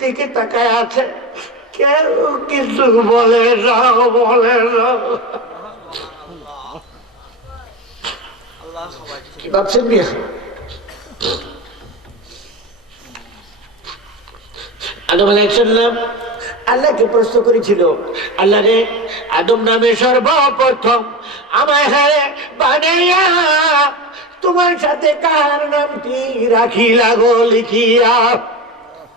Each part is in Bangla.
দিকে তাকায় আছে। কেউ কিছু বলে না বলে না। কি ভাবছেন মিয়া? আদম আলাইসাল্লাম আল্লাহকে প্রশ্ন করেছিল, আল্লাহ রে, আদম নামে সর্বপ্রথম আমায় হারে বানাইয়া তোমার সাথে কার নামটি রাখি লাগো লিখিয়া?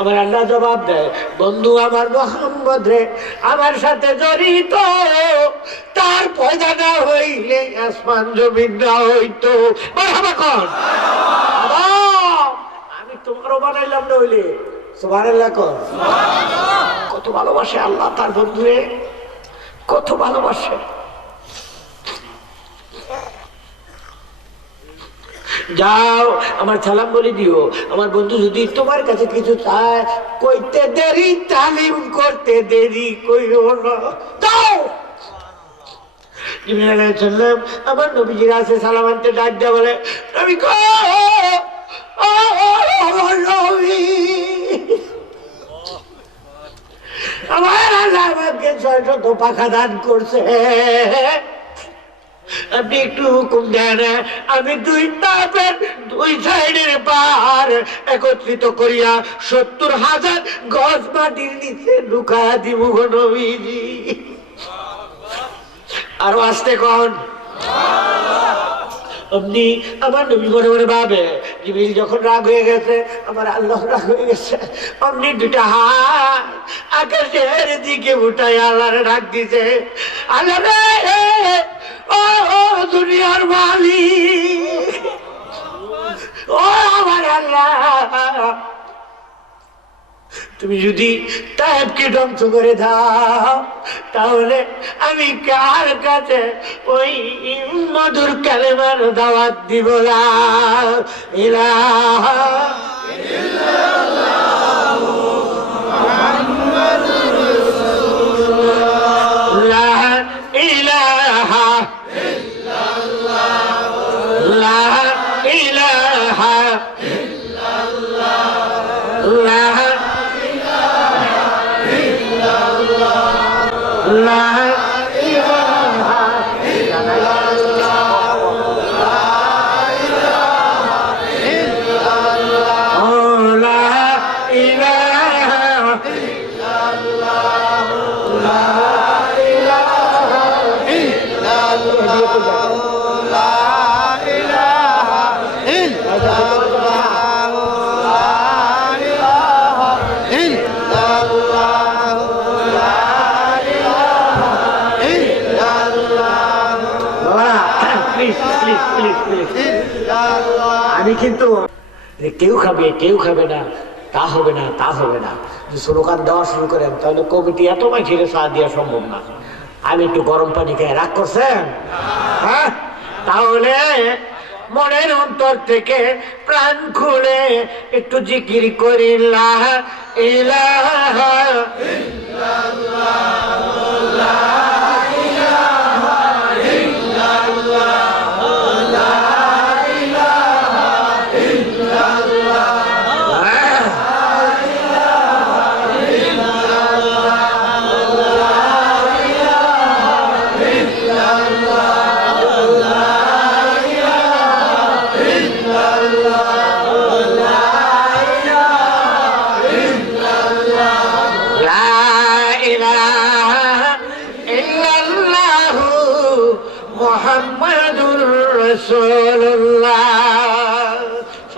আমার আল্লাহ জবাব দেয় বন্ধু আমার মোহাম্মদ রে আমার সাথে জড়িত তার পয়দা না হইলে আসমান জমিন না হইতো। আমি তোমারও বানাইলাম না হইলে। কত ভালোবাসে আল্লাহ তার বন্ধুরে কত ভালোবাসে। যাও, আমার সালাম বলে দিও। আমার বন্ধু যদি তোমার কাছে কিছু চায়, কইতে দেরি, তালিম করতে দেরি কইও না। সালাম আমার নবীজির আছে সালাম আনতে ডাক দেয়া বলে, নবী আমার আল্লাহ আমাকে ছয় শত পাখা দান করছে। আপনি একটু হুকুম দেন আমি দুই তাপের, দুই সাইডের পাহাড় একত্রিত করিয়া সত্তর হাজার গজ মাটির নিচে ঢুকা দিব নবীজি। আরও আসতে কন। অমনি আমার নবী মনে মনে ভাবে জিবিল যখন রাগ হয়ে গেছে, আমার আল্লাহ রাগ হয়ে গেছে, অমনি দুটা হাত আকাশের দিকে উঠাই আল্লাহর ডাক দিছে, আল্লাহ ও দুনিয়ার মালিক। ও আমার আল্লাহ। তুমি যদি তাইবকে ধ্বংস করে দাও, তাহলে আমি কার কাছে ওই মধুর কালেমার দাওয়াত দিব না আমি কিন্তু কেউ খাবে কেউ খাবে না, তা হবে না, তা হবে না। যদি দেওয়া শুরু করেন, তাহলে কমিটি এত মাঝিরে চা দেওয়া সম্ভব না। আমি একটু গরম পানি খেয়ে রাগ করছেন? হ্যাঁ? তাহলে মনের অন্তর থেকে প্রাণ খুলে একটু জিকির করি, লা ইলাহা লা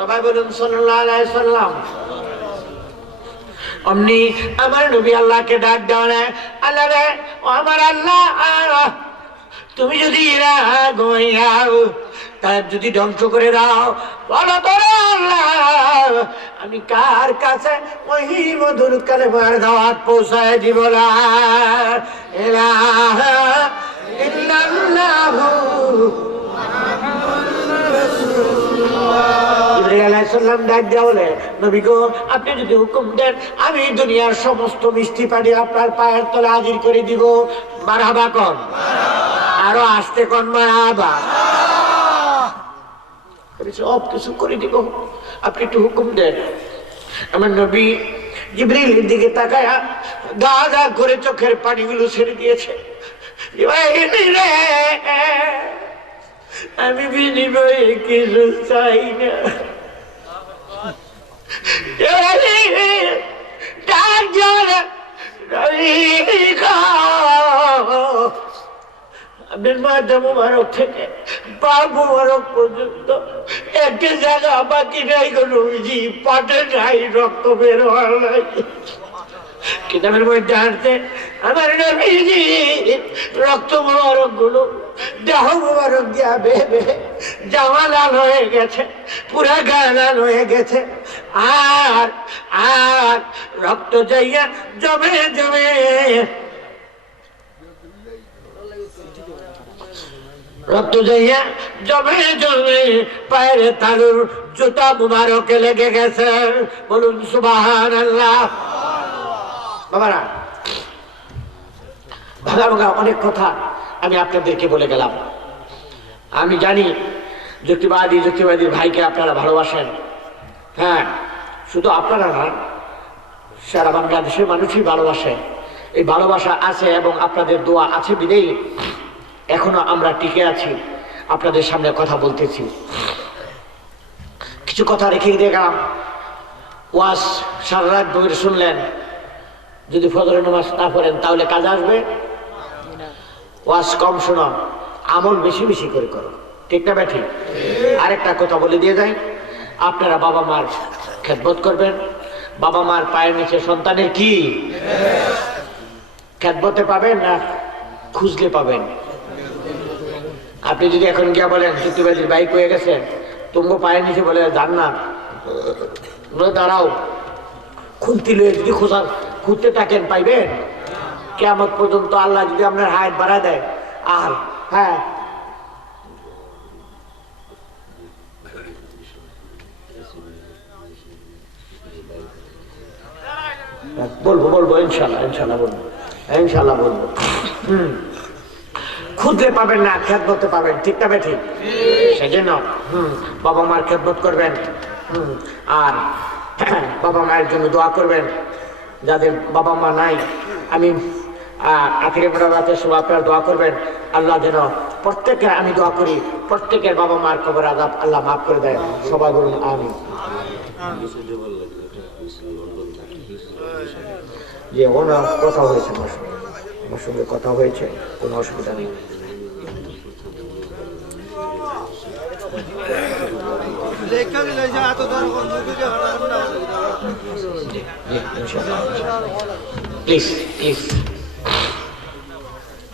সবাই বলুন সাল্লাম। অমনি আমার নবী আল্লাহকে ডাক দেওয়া আল্লাহ রে আমার আল্লাহ তুমি যদি তার যদি ধ্বংস করে দাও, বলো তোরা আমি কার কাছে ওই মধুর কালে মার দাওয়াত পৌঁছায় দিব না? ইল্লাল্লাহু মুহাম্মাদুর ইল্লাল্লাহু সাল্লাম ডাক দেওয়া বলে নবী আপনি যদি হুকুম দেন, আমি দুনিয়ার সমস্ত মিষ্টি পানি আপনার পায়ের তলে হাজির করে দিব। মারহাবা কন। আরও আসতে কন মারহাবা। আমি সব কিছু করে দিব। আপনি একটু হুকুম দেন। আমার নবী জিবরিলের দিকে তাকায় গা গা করে চোখের পানিগুলো ছেড়ে দিয়েছে। আমি বিনিময়ে কিছু চাই না জিবরাইল, ডাক জোরে, নবী গো। আপনার থেকে পা মুবারক পর্যন্ত একটা জায়গা বাকি নাই কোনো বুঝি পাটে নাই, রক্ত বের হওয়ার নাই। কিতাবের মধ্যে আমার নবীজি, রক্ত মুবারকগুলো দেহ মুবারক দিয়া বেবে জামা লাল হয়ে গেছে, পুরা গা লাল হয়ে গেছে। আর আর, রক্ত যাইয়া জমে জমে। রক্ত যাইয়া জমে জমে, পায়ের তালুর জুতা মুবারকে লেগে গেছে। বলুন সুবাহান আল্লাহ বাবারা ভাগা ভাগা অনেক কথা আমি আপনাদেরকে বলে গেলাম। আমি জানি যুক্তিবাদী, যুক্তিবাদীর ভাইকে আপনারা ভালোবাসেন। হ্যাঁ শুধু আপনারা না সারা বাংলাদেশের মানুষই ভালোবাসে। এই ভালোবাসা আছে এবং আপনাদের দোয়া আছে বিদেই এখনও আমরা টিকে আছি। আপনাদের সামনে কথা বলতেছি। কিছু কথা রেখে দেখলাম ওয়াজ সারা রাত বইয়ের শুনলেন। যদি ফজরের নামাজ না পড়েন, তাহলে কাজ আসবে? ওয়াজ কম শোনো আমল বেশি বেশি করে করো। ঠিক না ব্যাঠি আরেকটা কথা বলে দিয়ে যাই। আপনারা বাবা মার খেদমত করবেন? বাবা মার পায়ের নিচে সন্তানের কি? খেদমতে পাবেন না খুঁজলে পাবেন? আপনি যদি এখন গিয়া বলেন চুক্তিবাজির বাইক হয়ে গেছে তুমগো পায়ের নিচে বলে যান না দাঁড়াও খুলতি লয়ে যদি খোঁজা, খুঁজতে থাকেন, পাইবেন? কেমন পর্যন্ত আল্লাহ যদি আপনার হায়াত বাড়া দেয় আর হ্যাঁ বলব বলব ইনশাল্লাহ ইনশাল্লাহ বলব। ইনশাল্লাহ বলব। হুম। খুঁজলে পাবেন না, খেদমতে পাবেন, ঠিক না ঠিক সেজন্য, হুম, বাবা মার খেদমত করবেন আর বাবা মায়ের জন্য দোয়া করবেন, যাদের বাবা মা নাই, আমি আখিরে মোটামুটি সব আপনারা দোয়া করবেন, আল্লাহ যেন প্রত্যেকের আমি দোয়া করি, প্রত্যেকের বাবা মার খবর আজাব আল্লাহ মাফ করে দেয়। সবাই বলুন আমি যে ওনার কথা হয়েছে আমার সঙ্গে। আমার সঙ্গে কথা হয়েছে, কোনো অসুবিধা নেই।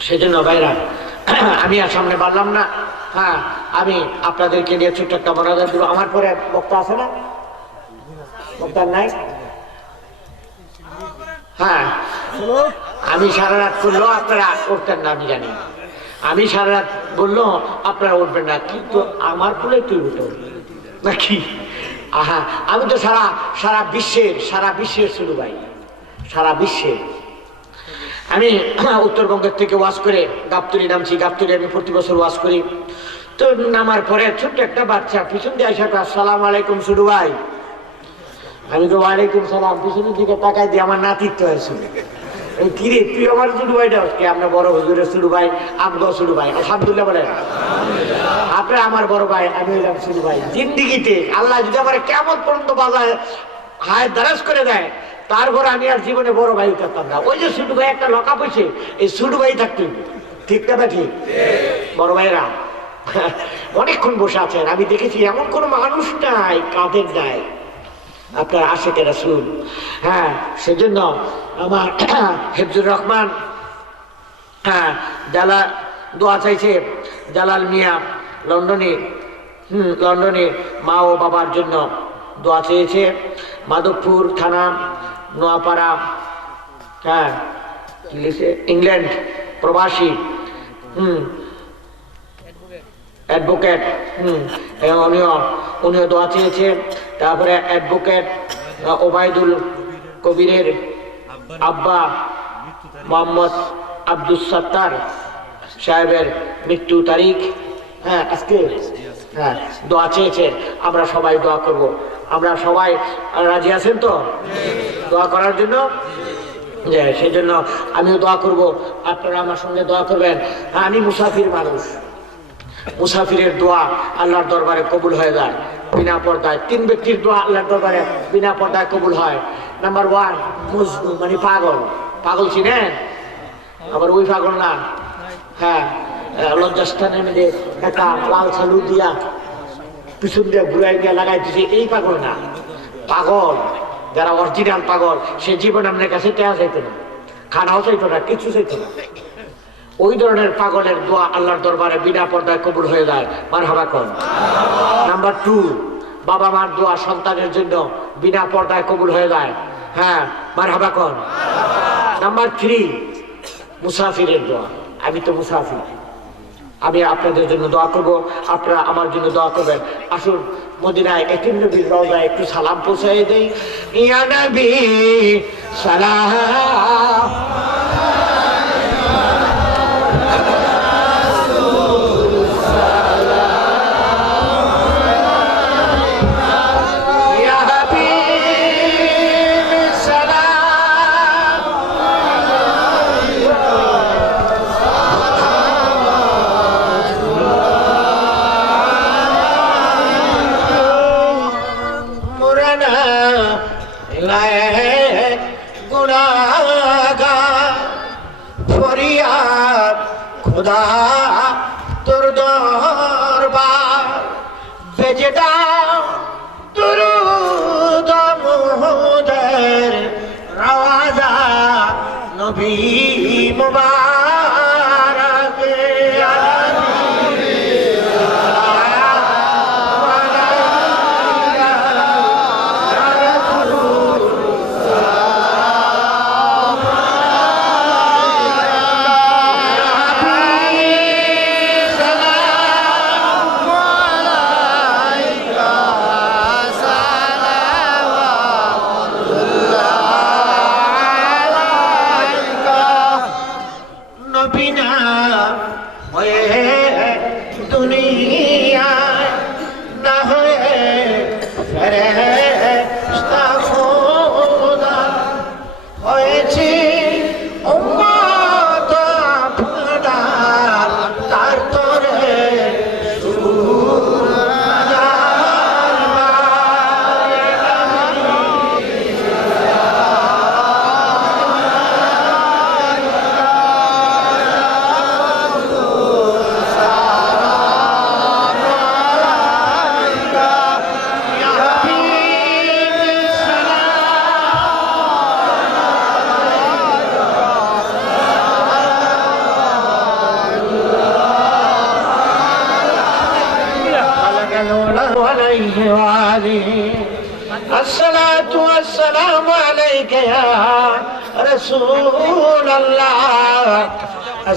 সেজন্য ভাইরা, আমি আর সামনে পারলাম না। হ্যাঁ আমি আপনাদেরকে নিয়ে ছোট্ট একটা মনোযোগ দিব আমার পরে বক্তা আছে না? বক্তা নাই? হ্যাঁ। আমি সারা রাত করলেও আপনারা উঠতেন না, আমি জানি আমি সারা রাত বললেও আপনারা উঠবেন না, কিন্তু আমার ফুলে তুই উঠে। নাকি আহা, আমি তো সারা সারা বিশ্বের সারা বিশ্বের শুরু ভাই, সারা বিশ্বের। আমি উত্তরবঙ্গের থেকে ওয়াশ করে গাবতলি নামছি, গাবতলি আমি প্রতি বছর ওয়াশ করি। তো নামার পরে ছোট্ট একটা বাচ্চা, পিছন দিয়ে আসা আসসালাম আলাইকুম শুরু ভাই। আমি তো ওয়ালাইকুম সালাম, পিছনের দিকে তাকাই দিয়ে আমার নাতিত্ব হয়েছে এই কিরে, তুই আমার শুরু ভাইটা কে আমরা বড় হুজুরের শুরু ভাই, আমগো শুরু ভাই, আলহামদুলিল্লাহ বলেন। আপনার আমার বড় ভাই, আমি হইলাম শুরু ভাই। জিন্দিগিতে আল্লাহ যদি আমার কেমন পর্যন্ত বাজায় হায় দারাজ করে দেয়, তারপর আমি আর জীবনে বড় ভাই থাকতাম না। ওই যে শুরু ভাই একটা লকা পয়সে, এই শুরু ভাই থাকতে হইবে। ঠিক না ঠিক? বড় ভাইরা অনেকক্ষণ বসে আছেন। আমি দেখেছি এমন কোনো মানুষ নাই কাঁধের নাই। আপনার আশেকে রাসুল। হ্যাঁ সেজন্য আমার হেফজুর রহমান হ্যাঁ জালা দোয়া চাইছে জালাল মিয়া লন্ডনে, হুম, লন্ডনে মা ও বাবার জন্য দোয়া চেয়েছে। মাধবপুর থানা, নোয়াপাড়া হ্যাঁ ইংল্যান্ড প্রবাসী, হুম অ্যাডভোকেট। হুম উনিও উনিও দোয়া চেয়েছে তারপরে অ্যাডভোকেট ওবায়দুল কবিরের আব্বা মোহাম্মদ আব্দুল সত্তার সাহেবের মৃত্যু তারিখ। হ্যাঁ আজকে। হ্যাঁ দোয়া চেয়েছে আমরা সবাই দোয়া করব। আমরা সবাই রাজি আছেন তো? দোয়া করার জন্য? যে সেই জন্য আমিও দোয়া করব। আপনারা আমার সঙ্গে দোয়া করবেন। আমি মুসাফির মানুষ। মুসাফিরের দোয়া আল্লাহর দরবারে কবুল হয়ে যায়। বিনা পর্দায় তিন ব্যক্তির দোয়া আল্লাহর দরবারে বিনা পর্দায় কবুল হয়। নাম্বার ওয়ান মজনু মানে পাগল। পাগল চিনেন? আবার ওই পাগল না। হ্যাঁ আহ, লজ্জাস্থানের মধ্যে একটা লাল সালু দিয়া পিছন দিয়ে ঘুরাই দিয়ে লাগাই দিছে এই পাগল না। পাগল যারা অরিজিনাল পাগল সে জীবন আপনার কাছে টেয়া চাইতো না খানাও চাইতো না কিছু চাইতো না। ওই ধরনের পাগলের দোয়া আল্লাহর দরবারে বিনা পর্দায় কবুল হয়ে যায়। মার হাবা কন। নাম্বার টু বাবা মার দোয়া সন্তানের জন্য বিনা পর্দায় কবুল হয়ে যায়। হ্যাঁ মার হাবা কন। নাম্বার থ্রি মুসাফিরের দোয়া। আমি তো মুসাফির। আমি আপনাদের জন্য দোয়া করব, আপনারা আমার জন্য দোয়া করবেন। আসুন, মদিনায় এটিম নবীর রওজায় একটু সালাম পৌঁছাই দেই। ইয়া নবী, সালাম। خدا me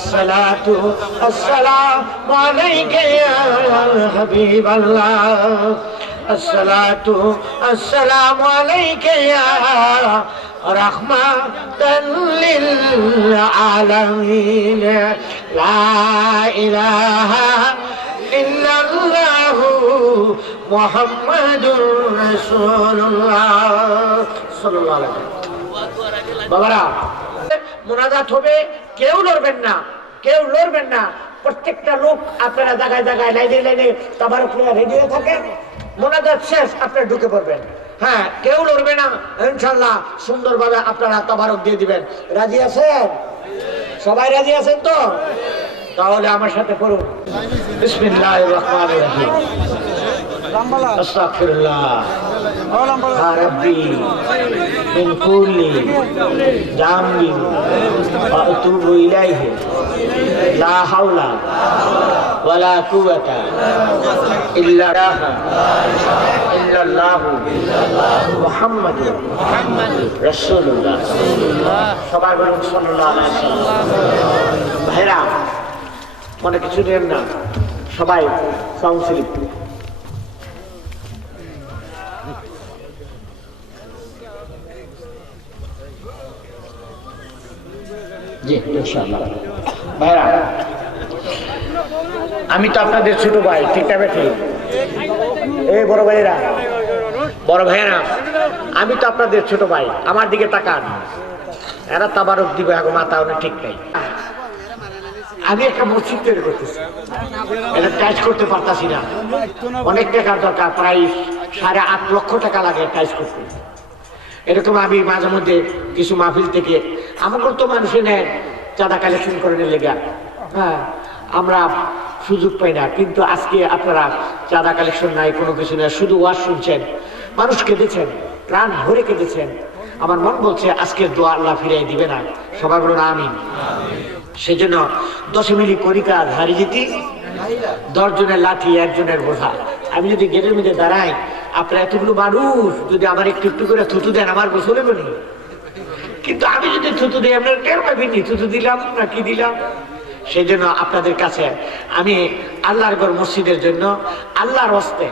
আসসালাতু আসসালামু আলাইকা ইয়া হাবিবাল্লাহ আসসালাতু আসসালামু আলাইকা ইয়া রাহমাতাল লিল আলামিন লা ইলাহা ইল্লাল্লাহু মুহাম্মাদুর রাসূলুল্লাহ সাল্লাল্লাহু আলাইহি বাবারা, মোনাজাত হবে, কেউ লড়বেন না। কেউ লড়বেন না। প্রত্যেকটা লোক আপনারা জায়গায় জায়গায় লাইনে লাইনে তাবার রেডি হয়ে থাকেন মোনাজাত শেষ, আপনারা ঢুকে পড়বেন। হ্যাঁ কেউ লড়বে না। ইনশাল্লাহ সুন্দরভাবে আপনারা তাবারক দিয়ে দিবেন। রাজি আছেন? সবাই রাজি আছেন তো? তাহলে আমার সাথে পড়ুন। বিসমিল্লাহির রহমানির রহিম। আস্তাগফিরুল্লাহ। ربي من كل ذنب وأتوب إليه لا حول ولا قوة إلا بالله إلا الله محمد رسول الله সবাই বলুন সাল্লাল্লাহু আলাইহি ওয়াসাল্লাম ভাইরা মনে কিছু নেন না সবাই সাউন্ড আমি তো আপনাদের ছোট ভাই, ঠিক না বেঠি? এই বড় ভাইরা বড় ভাইরা আমি তো আপনাদের ছোট ভাই, আমার দিকে তাকান। এরা তাবারক দিবে এখন মাথা ওদের ঠিক নেই। আমি একটা মসজিদ তৈরি করতেছি। এটা টাইজ করতে পারতাছি না। অনেক টাকার দরকার, প্রায় সাড়ে আট লক্ষ টাকা লাগে টাইজ করতে। এরকম আমি মাঝে মধ্যে কিছু মাহফিল থেকে আমাকে তো মানুষে নেয় চাঁদা কালেকশন করে নিয়ে লেগা হ্যাঁ আমরা সুযোগ পাই না। কিন্তু আজকে আপনারা চাঁদা কালেকশন নাই, কোনো কিছু নাই, শুধু ওয়াজ শুনছেন। মানুষ কেঁদেছেন, প্রাণ ভরে কেঁদেছেন। আমার মন বলছে আজকের দোয়া আল্লাহ ফিরিয়ে দিবে না। সবাই বলুন, আমিন। সেজন্য দশে মিলি করিকা ধারি যেতি দশ জনের লাঠি, একজনের বোঝা আমি যদি গেটের মধ্যে দাঁড়াই, আপনার এতগুলো মানুষ যদি আমার একটু একটু করে থুতু দেন, আমার গোসলে বলি। কিন্তু আমি যদি থুতু দিই, আপনার টের পাবিনি থুতু দিলাম না কি দিলাম? সেই জন্য আপনাদের কাছে আমি আল্লাহর গড় মসজিদের জন্য আল্লাহর হস্তে